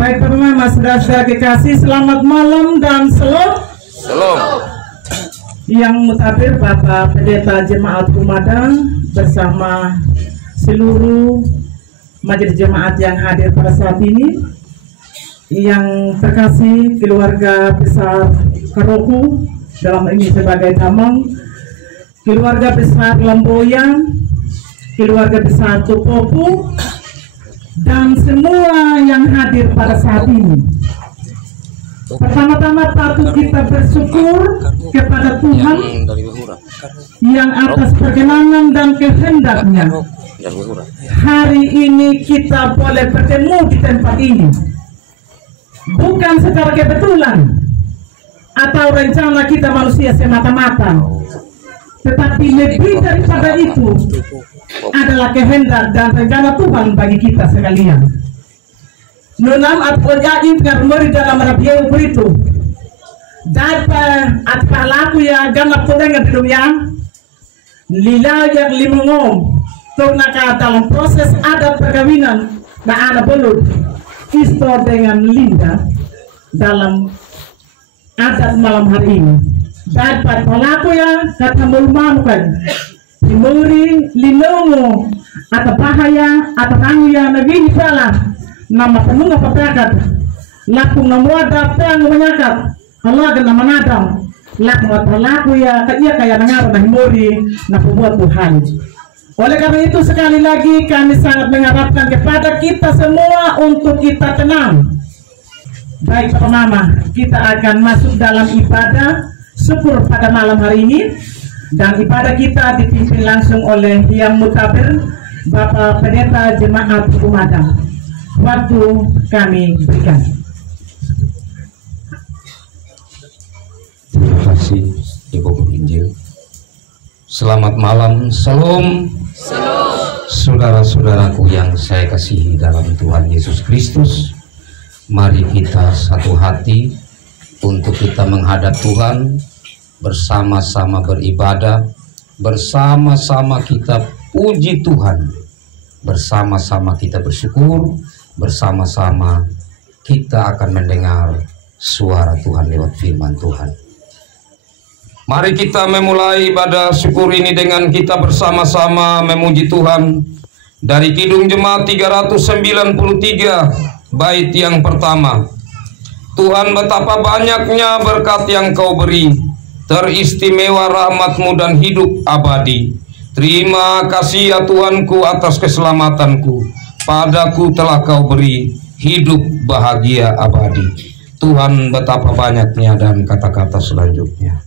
Baik teman-teman, saudara-saudara kekasih, selamat malam dan shalom. Yang mutakhir Bapak Pendeta Jemaat Kumadang bersama seluruh majelis jemaat yang hadir pada saat ini, yang terkasih keluarga besar Karoku dalam ini sebagai tamang, keluarga besar Lamboyan, keluarga besar Tupopu, dan semua yang hadir pada saat ini. Pertama-tama patut kita bersyukur kepada Tuhan yang atas perkenanan dan kehendaknya hari ini kita boleh bertemu di tempat ini, bukan secara kebetulan atau rencana kita manusia semata-mata, tetapi lebih daripada itu adalah kehendak dan rencana Tuhan bagi kita sekalian. Nunam atau jadi karena dalam rapiau itu dapat atau laku ya ganap tu dengan dunia lila yang limongom tornaka dalam proses adat perkawinan na anak belut isto dengan Linda dalam adat malam hari ini dapat pelaku ya kata melumakan dimuri linongo atau bahaya atau angya nagini salah nama penunggu papakat lakung namuada perang menyakat Allah akan nama nadam lakung atau laku ya kayak dengar nah himuri na pembuat Tuhan. Oleh karena itu sekali lagi kami sangat mengharapkan kepada kita semua untuk kita tenang. Baik Mama, kita akan masuk dalam ibadah syukur pada malam hari ini, dan ibadah kita dipimpin langsung oleh Yang Mutakhir Bapak Pendeta Jemaat Kumadang. Waktu kami berikan. Terima kasih Ibu Injil. Selamat malam, salam. Saudara-saudaraku yang saya kasihi dalam Tuhan Yesus Kristus, mari kita satu hati untuk kita menghadap Tuhan, bersama-sama beribadah, bersama-sama kita puji Tuhan, bersama-sama kita bersyukur, bersama-sama kita akan mendengar suara Tuhan lewat firman Tuhan. Mari kita memulai ibadah syukur ini dengan kita bersama-sama memuji Tuhan dari Kidung Jemaat 393 bait yang pertama. Tuhan, betapa banyaknya berkat yang Kau beri, teristimewa rahmat-Mu dan hidup abadi. Terima kasih ya Tuhanku atas keselamatanku. Padaku telah Kau beri hidup bahagia abadi. Tuhan, betapa banyaknya, dan kata-kata selanjutnya.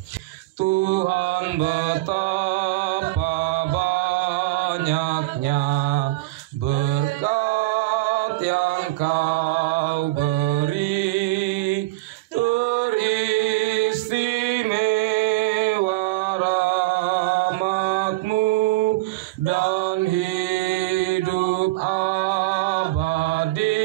Tuhan, betapa banyaknya berkat yang Kau beri, teristimewa rahmat-Mu dan hidup abadi.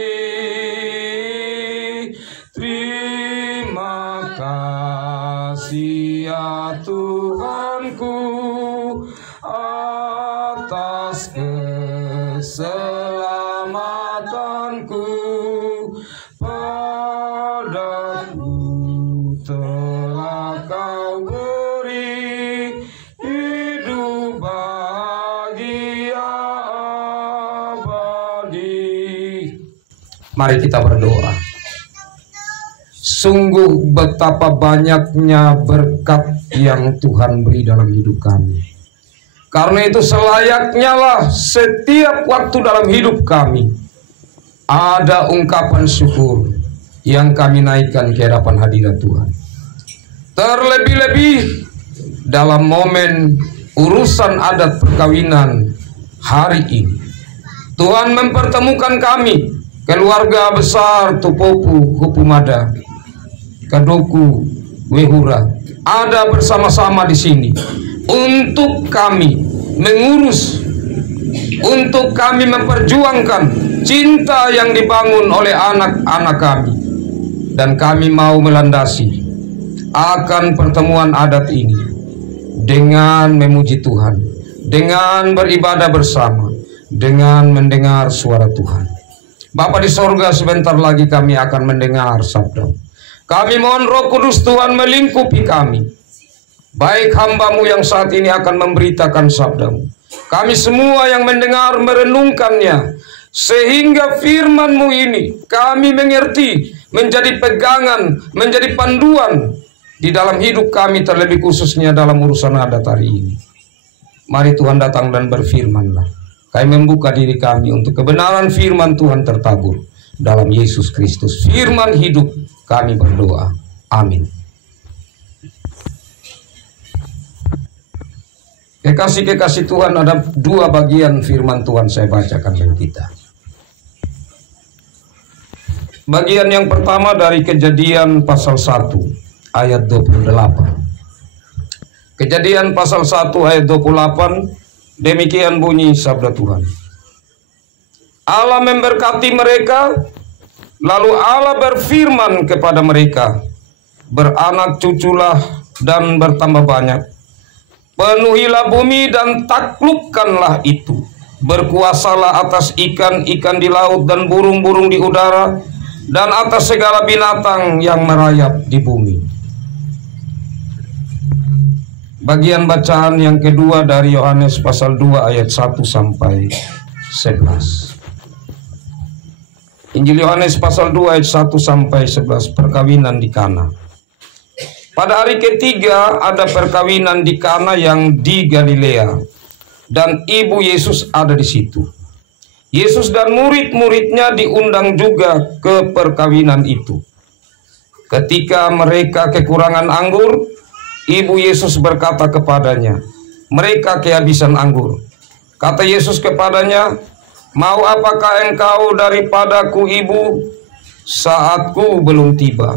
Terima kasih ya Tuhanku atas keselamatanku. Padaku telah Kau beri hidup bahagia abadi. Mari kita berdoa. Sungguh betapa banyaknya berkat yang Tuhan beri dalam hidup kami. Karena itu selayaknya lah setiap waktu dalam hidup kami ada ungkapan syukur yang kami naikkan ke hadapan hadirat Tuhan. Terlebih-lebih dalam momen urusan adat perkawinan hari ini, Tuhan mempertemukan kami, keluarga besar Tupopu Hupumada, Kadoku Wehura, ada bersama-sama di sini untuk kami mengurus, untuk kami memperjuangkan cinta yang dibangun oleh anak-anak kami, dan kami mau melandasi akan pertemuan adat ini dengan memuji Tuhan, dengan beribadah bersama, dengan mendengar suara Tuhan. Bapa di sorga, sebentar lagi kami akan mendengar sabda. Kami mohon Roh Kudus Tuhan melingkupi kami. Baik hamba-Mu yang saat ini akan memberitakan sabda-Mu. Kami semua yang mendengar merenungkannya. Sehingga firman-Mu ini kami mengerti, menjadi pegangan, menjadi panduan di dalam hidup kami, terlebih khususnya dalam urusan adat hari ini. Mari Tuhan datang dan berfirman-Lah. Kami membuka diri kami untuk kebenaran firman Tuhan tertabur dalam Yesus Kristus, firman hidup, kami berdoa. Amin. Kekasih-kekasih Tuhan, ada dua bagian firman Tuhan saya bacakan bagi kita. Bagian yang pertama dari Kejadian pasal 1 ayat 28. Kejadian pasal 1 ayat 28, demikian bunyi sabda Tuhan. Allah memberkati mereka, lalu Allah berfirman kepada mereka, beranak cuculah dan bertambah banyak, penuhilah bumi dan taklukkanlah itu, berkuasalah atas ikan-ikan di laut dan burung-burung di udara, dan atas segala binatang yang merayap di bumi. Bagian bacaan yang kedua dari Yohanes pasal 2 ayat 1 sampai 11. Injil Yohanes pasal 2 ayat 1 sampai 11, perkawinan di Kana. Pada hari ketiga ada perkawinan di Kana yang di Galilea, dan ibu Yesus ada di situ. Yesus dan murid-muridnya diundang juga ke perkawinan itu. Ketika mereka kekurangan anggur, ibu Yesus berkata kepadanya, mereka kehabisan anggur. Kata Yesus kepadanya, mau apakah engkau daripadaku, ibu? Saatku belum tiba.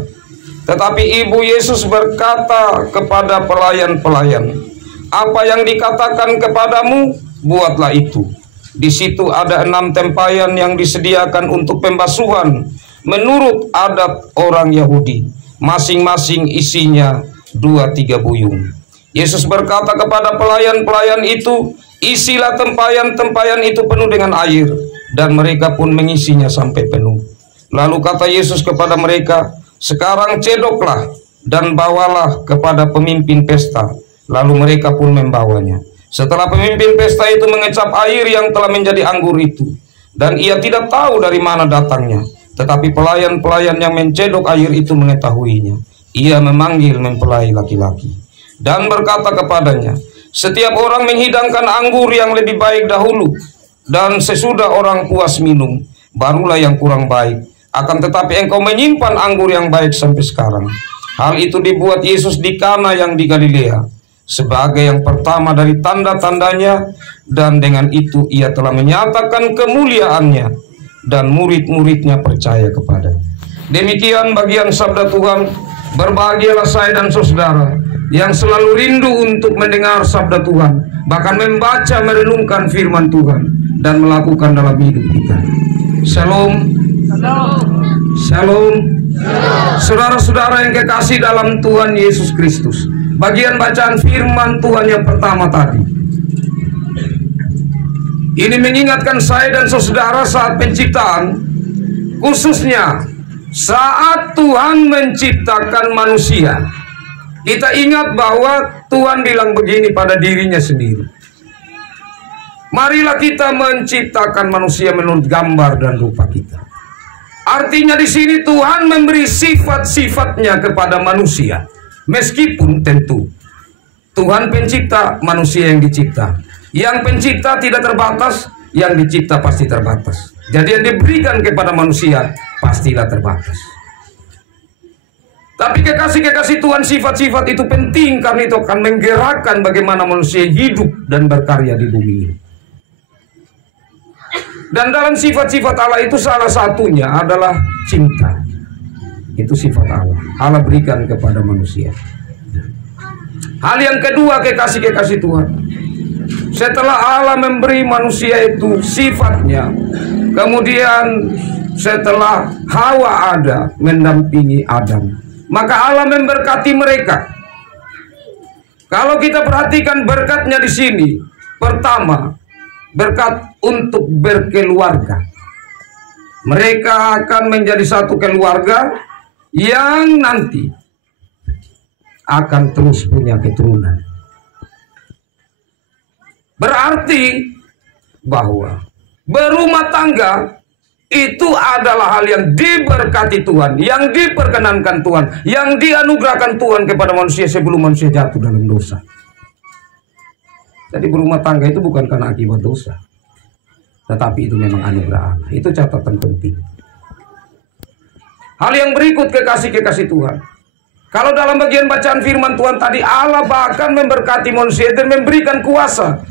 Tetapi ibu Yesus berkata kepada pelayan-pelayan, apa yang dikatakan kepadamu, buatlah itu. Di situ ada 6 tempayan yang disediakan untuk pembasuhan menurut adat orang Yahudi, masing-masing isinya 2-3 buyung. Yesus berkata kepada pelayan-pelayan itu, isilah tempayan-tempayan itu penuh dengan air, dan mereka pun mengisinya sampai penuh. Lalu kata Yesus kepada mereka, sekarang cedoklah dan bawalah kepada pemimpin pesta. Lalu mereka pun membawanya. Setelah pemimpin pesta itu mengecap air yang telah menjadi anggur itu, dan ia tidak tahu dari mana datangnya, tetapi pelayan-pelayan yang mencedok air itu mengetahuinya. Ia memanggil mempelai laki-laki dan berkata kepadanya, setiap orang menghidangkan anggur yang lebih baik dahulu, dan sesudah orang puas minum, barulah yang kurang baik. Akan tetapi engkau menyimpan anggur yang baik sampai sekarang. Hal itu dibuat Yesus di Kana yang di Galilea sebagai yang pertama dari tanda-tandanya, dan dengan itu ia telah menyatakan kemuliaannya, dan murid-muridnya percaya kepadanya. Demikian bagian sabda Tuhan. Berbahagialah saya dan saudara yang selalu rindu untuk mendengar sabda Tuhan, bahkan membaca merenungkan firman Tuhan dan melakukan dalam hidup kita. Shalom. Shalom. Saudara-saudara yang kekasih dalam Tuhan Yesus Kristus, bagian bacaan firman Tuhan yang pertama tadi ini mengingatkan saya dan saudara saat penciptaan, khususnya saat Tuhan menciptakan manusia. Kita ingat bahwa Tuhan bilang begini pada dirinya sendiri, marilah kita menciptakan manusia menurut gambar dan rupa kita. Artinya di sini Tuhan memberi sifat-sifatnya kepada manusia. Meskipun tentu Tuhan pencipta, manusia yang dicipta. Yang pencipta tidak terbatas, yang dicipta pasti terbatas. Jadi yang diberikan kepada manusia pastilah terbatas. Tapi kekasih-kekasih Tuhan, sifat-sifat itu penting karena itu akan menggerakkan bagaimana manusia hidup dan berkarya di bumi ini. Dan dalam sifat-sifat Allah itu salah satunya adalah cinta. Itu sifat Allah. Allah berikan kepada manusia. Hal yang kedua, kekasih-kekasih Tuhan, setelah Allah memberi manusia itu sifatnya, kemudian setelah Hawa ada mendampingi Adam, maka Allah memberkati mereka. Kalau kita perhatikan berkatnya di sini, pertama berkat untuk berkeluarga. Mereka akan menjadi satu keluarga yang nanti akan terus punya keturunan. Berarti bahwa berumah tangga itu adalah hal yang diberkati Tuhan, yang diperkenankan Tuhan, yang dianugerahkan Tuhan kepada manusia sebelum manusia jatuh dalam dosa. Jadi berumah tangga itu bukan karena akibat dosa, tetapi itu memang anugerah Allah. Itu catatan penting. Hal yang berikut, kekasih-kekasih Tuhan. Kalau dalam bagian bacaan firman Tuhan tadi, Allah bahkan memberkati manusia dan memberikan kuasa.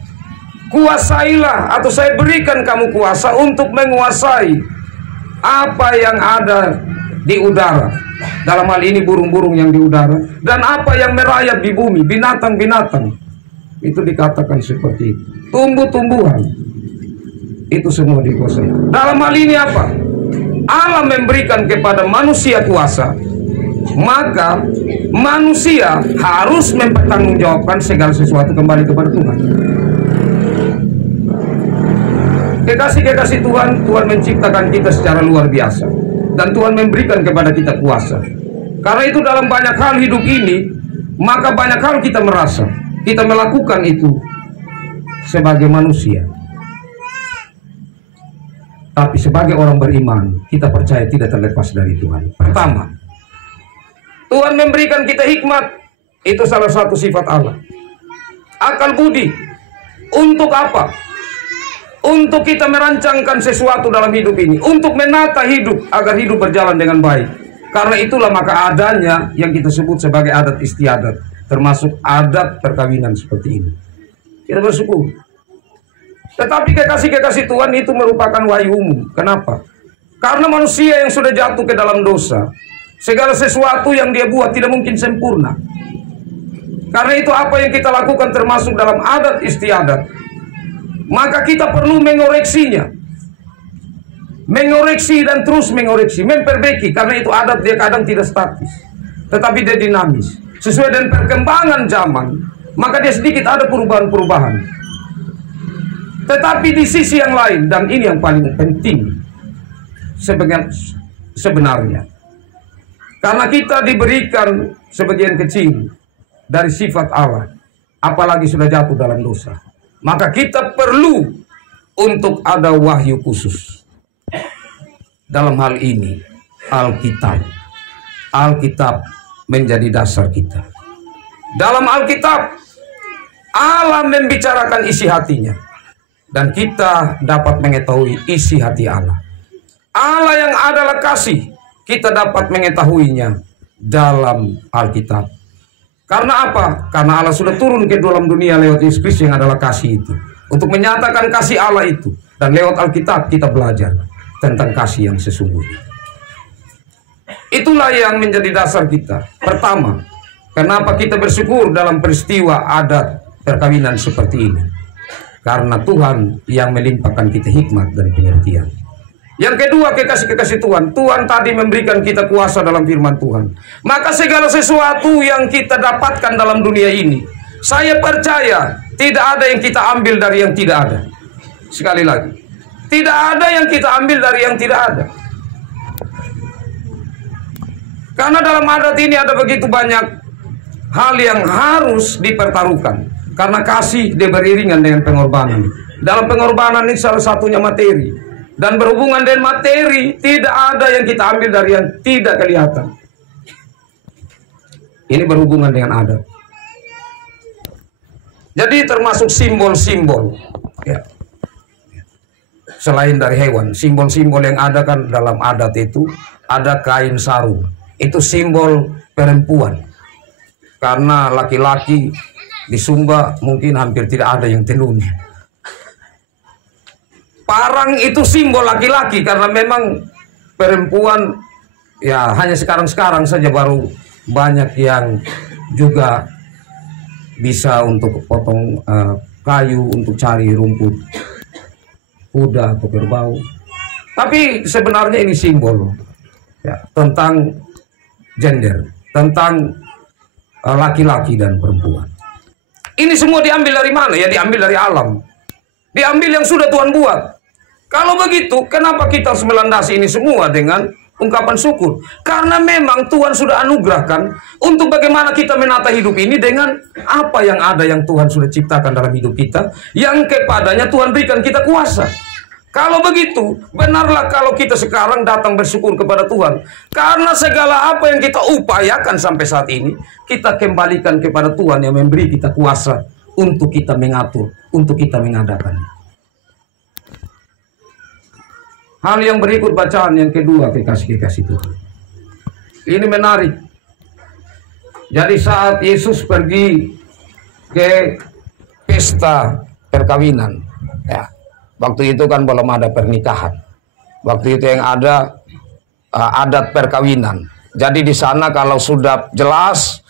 Kuasailah, atau saya berikan kamu kuasa untuk menguasai apa yang ada di udara. Dalam hal ini burung-burung yang di udara, dan apa yang merayap di bumi, binatang-binatang. Itu dikatakan seperti itu. Tumbuh-tumbuhan, itu semua dikuasai. Dalam hal ini apa? Allah memberikan kepada manusia kuasa, maka manusia harus mempertanggungjawabkan segala sesuatu kembali kepada Tuhan. Kekasih-kekasih Tuhan, Tuhan menciptakan kita secara luar biasa, dan Tuhan memberikan kepada kita kuasa. Karena itu dalam banyak hal hidup ini, maka banyak hal kita merasa kita melakukan itu sebagai manusia. Tapi sebagai orang beriman, kita percaya tidak terlepas dari Tuhan. Pertama, Tuhan memberikan kita hikmat. Itu salah satu sifat Allah. Akal budi. Untuk apa? Untuk kita merancangkan sesuatu dalam hidup ini, untuk menata hidup agar hidup berjalan dengan baik. Karena itulah maka adanya yang kita sebut sebagai adat istiadat, termasuk adat perkawinan seperti ini. Kita bersyukur. Tetapi kekasih-kekasih Tuhan, itu merupakan wahyu umum. Kenapa? Karena manusia yang sudah jatuh ke dalam dosa, segala sesuatu yang dia buat tidak mungkin sempurna. Karena itu apa yang kita lakukan termasuk dalam adat istiadat, maka kita perlu mengoreksinya. Mengoreksi dan terus mengoreksi, memperbaiki. Karena itu adat dia kadang tidak statis, tetapi dia dinamis. Sesuai dengan perkembangan zaman, maka dia sedikit ada perubahan-perubahan. Tetapi di sisi yang lain, dan ini yang paling penting sebenarnya, karena kita diberikan sebagian kecil dari sifat Allah, apalagi sudah jatuh dalam dosa, maka kita perlu untuk ada wahyu khusus. Dalam hal ini, Alkitab. Alkitab menjadi dasar kita. Dalam Alkitab, Allah membicarakan isi hatinya, dan kita dapat mengetahui isi hati Allah. Allah yang adalah kasih, kita dapat mengetahuinya dalam Alkitab. Karena apa? Karena Allah sudah turun ke dalam dunia lewat Yesus Kristus yang adalah kasih itu, untuk menyatakan kasih Allah itu. Dan lewat Alkitab kita belajar tentang kasih yang sesungguhnya. Itulah yang menjadi dasar kita. Pertama, kenapa kita bersyukur dalam peristiwa adat perkawinan seperti ini? Karena Tuhan yang melimpahkan kita hikmat dan pengertian. Yang kedua, kekasih-kekasih Tuhan, Tuhan tadi memberikan kita kuasa dalam firman Tuhan. Maka segala sesuatu yang kita dapatkan dalam dunia ini, saya percaya tidak ada yang kita ambil dari yang tidak ada. Sekali lagi, tidak ada yang kita ambil dari yang tidak ada. Karena dalam adat ini ada begitu banyak hal yang harus dipertaruhkan. Karena kasih dia beriringan dengan pengorbanan. Dalam pengorbanan ini salah satunya materi. Dan berhubungan dengan materi, tidak ada yang kita ambil dari yang tidak kelihatan. Ini berhubungan dengan adat. Jadi termasuk simbol-simbol. Ya. Selain dari hewan, simbol-simbol yang ada kan dalam adat itu, ada kain sarung. Itu simbol perempuan. Karena laki-laki di Sumba mungkin hampir tidak ada yang tenun. Parang itu simbol laki-laki, karena memang perempuan ya hanya sekarang-sekarang saja baru banyak yang juga bisa untuk potong kayu untuk cari rumput kuda atau kerbau. Tapi sebenarnya ini simbol ya, tentang gender, tentang laki-laki dan perempuan. Ini semua diambil dari mana? Ya diambil dari alam. Diambil yang sudah Tuhan buat. Kalau begitu, kenapa kita harus melandasi ini semua dengan ungkapan syukur? Karena memang Tuhan sudah anugerahkan untuk bagaimana kita menata hidup ini dengan apa yang ada yang Tuhan sudah ciptakan dalam hidup kita, yang kepadanya Tuhan berikan kita kuasa. Kalau begitu, benarlah kalau kita sekarang datang bersyukur kepada Tuhan. Karena segala apa yang kita upayakan sampai saat ini, kita kembalikan kepada Tuhan yang memberi kita kuasa untuk kita mengatur, untuk kita mengadakannya. Hal yang berikut bacaan yang kedua, kekasih-kekasih Tuhan. Ini menarik. Jadi saat Yesus pergi ke pesta perkawinan, ya, waktu itu kan belum ada pernikahan. Waktu itu yang ada adat perkawinan. Jadi di sana kalau sudah jelas,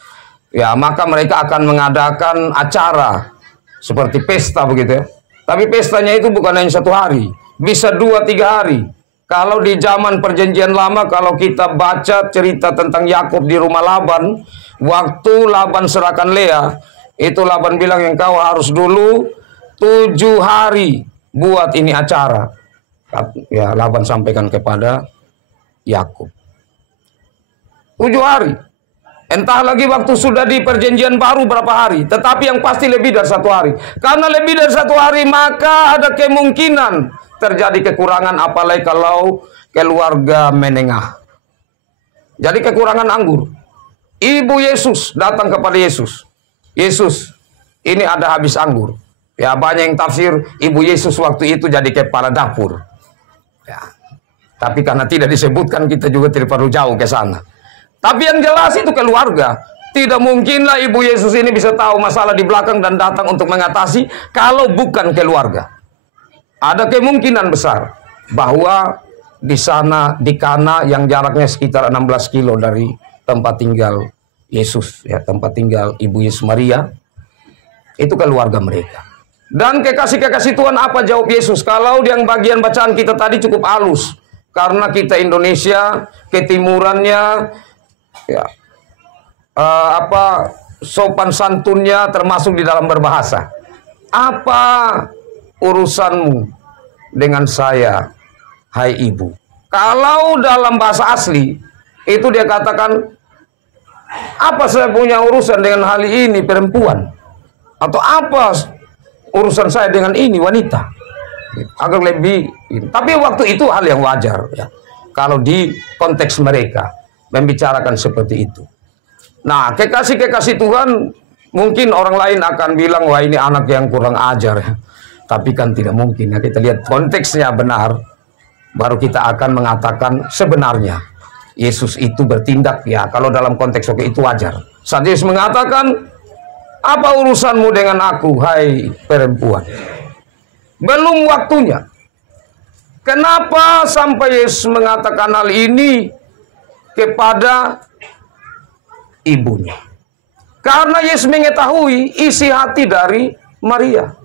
ya maka mereka akan mengadakan acara seperti pesta begitu ya. Tapi pestanya itu bukan hanya 1 hari. Bisa 2-3 hari. Kalau di zaman perjanjian lama, kalau kita baca cerita tentang Yakub di rumah Laban, waktu Laban serahkan Lea, itu Laban bilang engkau harus dulu 7 hari buat ini acara. Ya, Laban sampaikan kepada Yakub. 7 hari. Entah lagi waktu sudah di perjanjian baru berapa hari. Tetapi yang pasti lebih dari 1 hari. Karena lebih dari 1 hari, maka ada kemungkinan terjadi kekurangan, apalagi kalau keluarga menengah. Jadi kekurangan anggur. Ibu Yesus datang kepada Yesus. Yesus, ini ada habis anggur. Ya, banyak yang tafsir Ibu Yesus waktu itu jadi kepala dapur. Ya. Tapi karena tidak disebutkan, kita juga tidak perlu jauh ke sana. Tapi yang jelas itu keluarga. Tidak mungkinlah Ibu Yesus ini bisa tahu masalah di belakang dan datang untuk mengatasi kalau bukan keluarga. Ada kemungkinan besar bahwa di sana, di Kana yang jaraknya sekitar 16 kilo dari tempat tinggal Yesus, ya, tempat tinggal Ibu Yesus Maria, itu keluarga mereka. Dan kekasih-kekasih Tuhan, apa jawab Yesus? Kalau yang bagian bacaan kita tadi cukup halus, karena kita Indonesia, ketimurannya, ya, sopan santunnya termasuk di dalam berbahasa. Apa urusanmu dengan saya, hai ibu? Kalau dalam bahasa asli itu dia katakan, apa saya punya urusan dengan hal ini perempuan? Atau apa urusan saya dengan ini wanita? Agak lebih, tapi waktu itu hal yang wajar ya. Kalau di konteks mereka membicarakan seperti itu. Nah, kekasih-kekasih Tuhan, mungkin orang lain akan bilang, wah ini anak yang kurang ajar ya. Tapi kan tidak mungkin ya, kita lihat konteksnya benar, baru kita akan mengatakan sebenarnya Yesus itu bertindak ya, kalau dalam konteks oke itu wajar. Saat Yesus mengatakan, apa urusanmu dengan aku, hai perempuan? Belum waktunya. Kenapa sampai Yesus mengatakan hal ini kepada ibunya? Karena Yesus mengetahui isi hati dari Maria.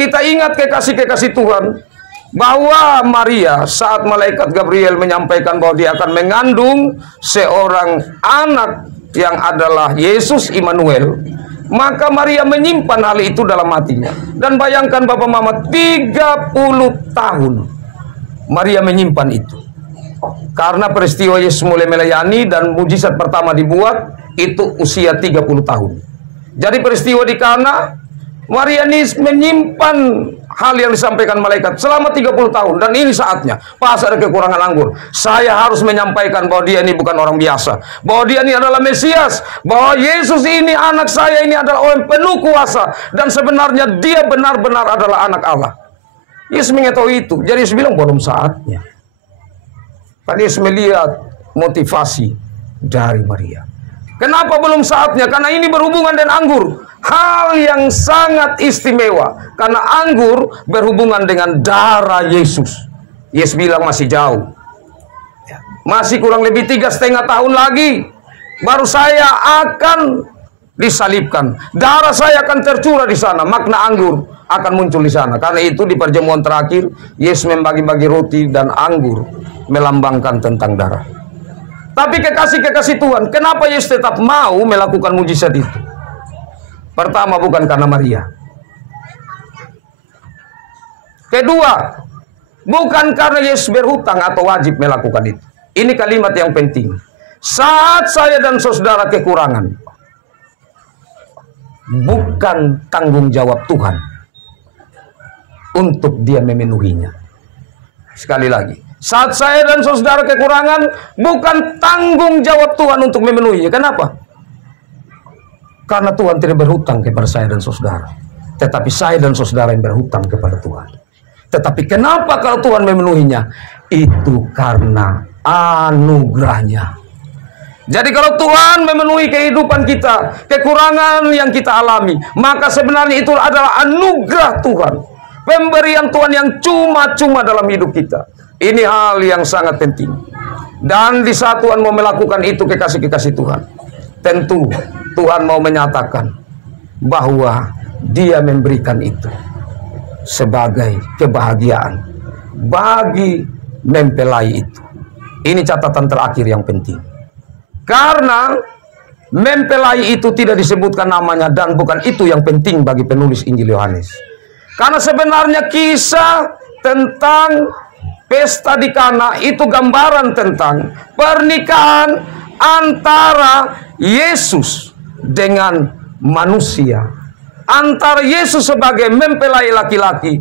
Kita ingat kekasih-kekasih Tuhan, bahwa Maria saat malaikat Gabriel menyampaikan bahwa dia akan mengandung seorang anak yang adalah Yesus Immanuel, maka Maria menyimpan hal itu dalam hatinya. Dan bayangkan Bapak Mama, 30 tahun Maria menyimpan itu. Karena peristiwa Yesus mulai melayani dan mujizat pertama dibuat, itu usia 30 tahun. Jadi peristiwa di Kana, Maria ini menyimpan hal yang disampaikan malaikat selama 30 tahun. Dan ini saatnya, pas ada kekurangan anggur, saya harus menyampaikan bahwa dia ini bukan orang biasa, bahwa dia ini adalah Mesias, bahwa Yesus ini anak saya ini adalah orang penuh kuasa, dan sebenarnya dia benar-benar adalah anak Allah. Yesus mengetahui itu. Jadi Yesus bilang belum saatnya. Kan Yesus melihat motivasi dari Maria. Kenapa belum saatnya? Karena ini berhubungan dengan anggur. Hal yang sangat istimewa. Karena anggur berhubungan dengan darah Yesus. Yesus bilang masih jauh. Masih kurang lebih 3,5 tahun lagi. Baru saya akan disalibkan. Darah saya akan tercurah di sana. Makna anggur akan muncul di sana. Karena itu di perjamuan terakhir, Yesus membagi-bagi roti dan anggur melambangkan tentang darah. Tapi kekasih-kekasih Tuhan, kenapa Yesus tetap mau melakukan mujizat itu? Pertama, bukan karena Maria. Kedua, Bukan karena Yesus berhutang atau wajib melakukan itu. Ini kalimat yang penting. Saat saya dan saudara kekurangan, bukan tanggung jawab Tuhan untuk dia memenuhinya. Sekali lagi, saat saya dan saudara kekurangan, bukan tanggung jawab Tuhan untuk memenuhinya. Kenapa? Karena Tuhan tidak berhutang kepada saya dan saudara, tetapi saya dan saudara yang berhutang kepada Tuhan. Tetapi kenapa kalau Tuhan memenuhinya? Itu karena anugerahnya. Jadi kalau Tuhan memenuhi kehidupan kita, kekurangan yang kita alami, maka sebenarnya itu adalah anugerah Tuhan. Pemberian Tuhan yang cuma-cuma dalam hidup kita. Ini hal yang sangat penting. Dan di saat Tuhan mau melakukan itu kekasih-kekasih Tuhan, tentu Tuhan mau menyatakan bahwa Dia memberikan itu sebagai kebahagiaan bagi mempelai itu. Ini catatan terakhir yang penting. Karena mempelai itu tidak disebutkan namanya, dan bukan itu yang penting bagi penulis Injil Yohanes. Karena sebenarnya kisah tentang pesta di Kana itu gambaran tentang pernikahan antara Yesus dengan manusia, antara Yesus sebagai mempelai laki-laki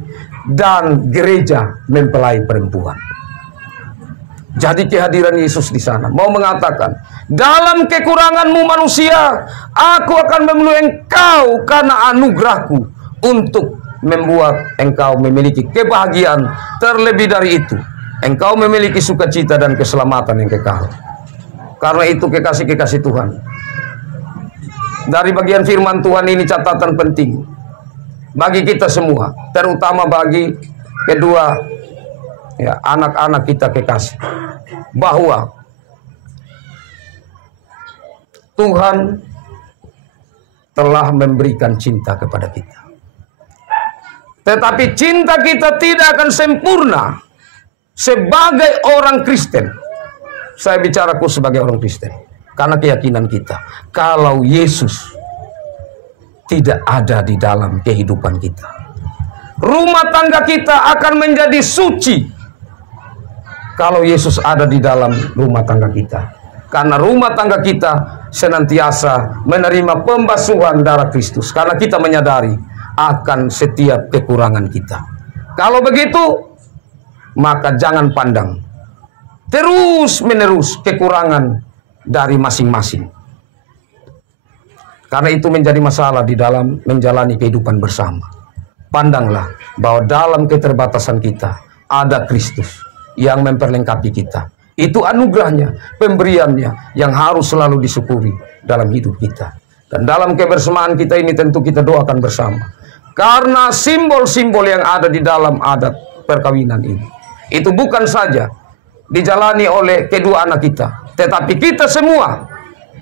dan gereja mempelai perempuan. Jadi kehadiran Yesus di sana mau mengatakan, dalam kekuranganmu manusia, aku akan memenuhi engkau karena anugerahku untuk membuat engkau memiliki kebahagiaan. Terlebih dari itu, engkau memiliki sukacita dan keselamatan yang kekal. Karena itu kekasih-kekasih Tuhan, dari bagian firman Tuhan ini catatan penting bagi kita semua, terutama bagi kedua anak-anak kita kekasih, bahwa Tuhan telah memberikan cinta kepada kita. Tetapi cinta kita tidak akan sempurna sebagai orang Kristen. Saya bicaraku sebagai orang Kristen, karena keyakinan kita, kalau Yesus tidak ada di dalam kehidupan kita, rumah tangga kita akan menjadi suci kalau Yesus ada di dalam rumah tangga kita. Karena rumah tangga kita senantiasa menerima pembasuhan darah Kristus, karena kita menyadari akan setiap kekurangan kita. Kalau begitu, maka jangan pandang terus menerus kekurangan dari masing-masing, karena itu menjadi masalah di dalam menjalani kehidupan bersama. Pandanglah bahwa dalam keterbatasan kita ada Kristus yang memperlengkapi kita. Itu anugerahnya, pemberiannya yang harus selalu disyukuri dalam hidup kita. Dan dalam kebersamaan kita ini tentu kita doakan bersama, karena simbol-simbol yang ada di dalam adat perkawinan ini, itu bukan saja dijalani oleh kedua anak kita, tetapi kita semua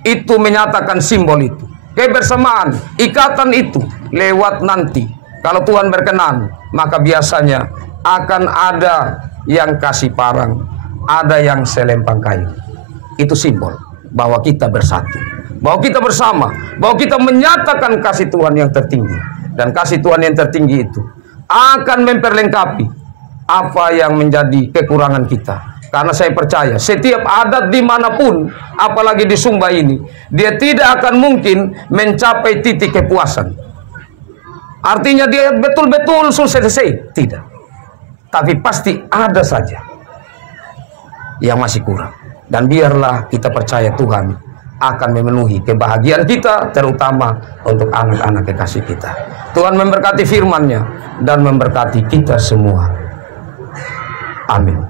itu menyatakan simbol itu. Kebersamaan, ikatan itu lewat nanti, kalau Tuhan berkenan, maka biasanya akan ada yang kasih parang, ada yang selempang kayu. Itu simbol bahwa kita bersatu, bahwa kita bersama, bahwa kita menyatakan kasih Tuhan yang tertinggi. Dan kasih Tuhan yang tertinggi itu akan memperlengkapi apa yang menjadi kekurangan kita. Karena saya percaya setiap adat dimanapun, apalagi di Sumba ini, dia tidak akan mungkin mencapai titik kepuasan. Artinya dia betul-betul selesai, tidak. Tapi pasti ada saja yang masih kurang. Dan biarlah kita percaya Tuhan akan memenuhi kebahagiaan kita, terutama untuk anak-anak kekasih kita. Tuhan memberkati firman-Nya dan memberkati kita semua. Amin.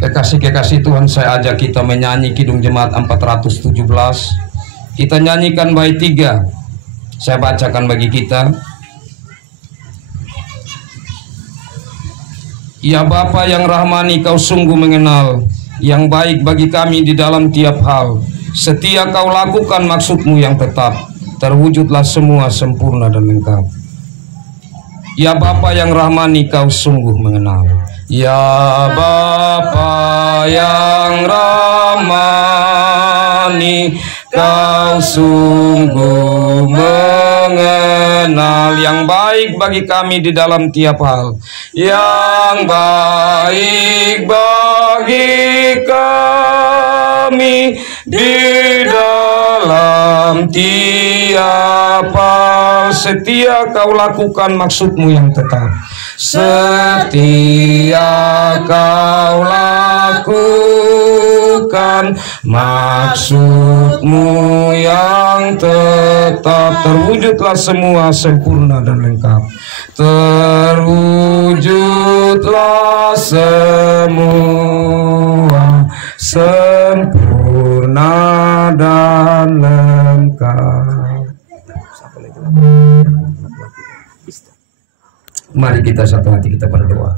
Kekasih-kekasih Tuhan, saya ajak kita menyanyi Kidung Jemaat 417. Kita nyanyikan bait 3. Saya bacakan bagi kita. Ya Bapa yang rahmani, Kau sungguh mengenal yang baik bagi kami di dalam tiap hal. Setia Kau lakukan maksud-Mu yang tetap. terwujudlah semua sempurna dan lengkap. Ya Bapa yang rahmani, Kau sungguh mengenal. Ya Bapa yang rahmani, Kau sungguh mengenal yang baik bagi kami di dalam tiap hal, yang baik bagi kami di dalam tiap hal. Setia Kau lakukan maksud-Mu yang tetap. Setia Kau lakukan maksud-Mu yang tetap. Terwujudlah semua sempurna dan lengkap. Terwujudlah semua sempurna dan lengkap. Mari kita satu hati kita berdoa.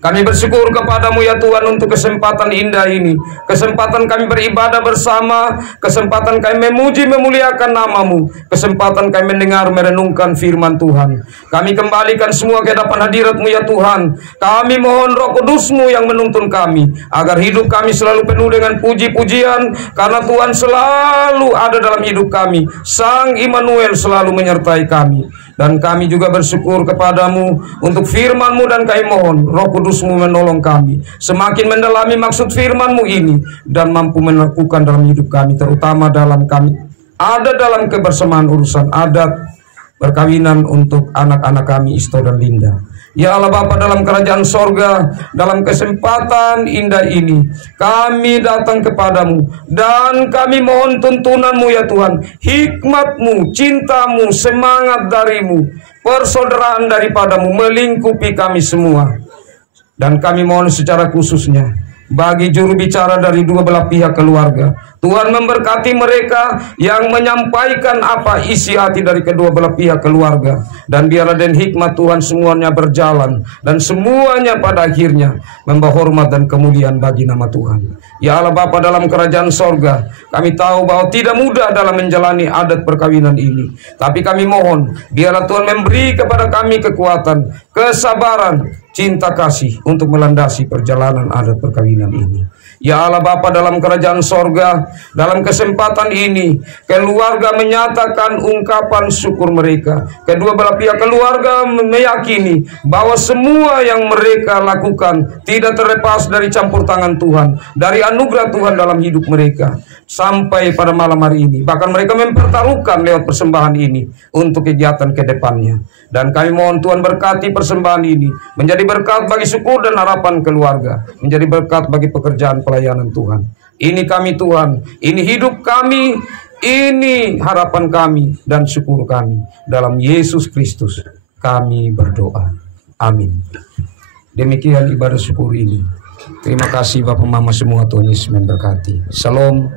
Kami bersyukur kepadamu ya Tuhan untuk kesempatan indah ini. Kesempatan kami beribadah bersama. Kesempatan kami memuji memuliakan namamu. Kesempatan kami mendengar merenungkan firman Tuhan. Kami kembalikan semua ke hadapan hadirat-Mu ya Tuhan. Kami mohon Roh Kudus-Mu yang menuntun kami, agar hidup kami selalu penuh dengan puji-pujian. Karena Tuhan selalu ada dalam hidup kami. Sang Immanuel selalu menyertai kami. Dan kami juga bersyukur kepadamu untuk firman-Mu, dan kami mohon Roh Kudus-Mu menolong kami semakin mendalami maksud firman-Mu ini dan mampu melakukan dalam hidup kami, terutama dalam kami ada dalam kebersamaan urusan adat perkawinan untuk anak-anak kami Isto dan Linda. Ya Allah Bapa dalam kerajaan sorga, dalam kesempatan indah ini kami datang kepadamu dan kami mohon tuntunan-Mu ya Tuhan, hikmat-Mu, cinta-Mu, semangat dari-Mu, persaudaraan daripadamu melingkupi kami semua. Dan kami mohon secara khususnya bagi juru bicara dari dua belah pihak keluarga, Tuhan memberkati mereka yang menyampaikan apa isi hati dari kedua belah pihak keluarga. Dan biarlah dan hikmat Tuhan semuanya berjalan, dan semuanya pada akhirnya membawa hormat dan kemuliaan bagi nama Tuhan. Ya Allah Bapa dalam kerajaan sorga, kami tahu bahwa tidak mudah dalam menjalani adat perkawinan ini. Tapi kami mohon, biarlah Tuhan memberi kepada kami kekuatan, kesabaran, cinta kasih untuk melandasi perjalanan adat perkawinan ini. Ya Allah Bapa dalam kerajaan sorga, dalam kesempatan ini keluarga menyatakan ungkapan syukur mereka. Kedua belah pihak keluarga meyakini bahwa semua yang mereka lakukan tidak terlepas dari campur tangan Tuhan, dari anugerah Tuhan dalam hidup mereka. Sampai pada malam hari ini bahkan mereka mempertaruhkan lewat persembahan ini untuk kegiatan ke depannya. Dan kami mohon Tuhan berkati persembahan ini menjadi berkat bagi syukur dan harapan keluarga, menjadi berkat bagi pekerjaan pelayanan Tuhan. Ini kami Tuhan, ini hidup kami, ini harapan kami dan syukur kami. Dalam Yesus Kristus kami berdoa. Amin. Demikian ibadah syukur ini. Terima kasih Bapak Mama semua, Tuhan Yesus memberkati. Shalom.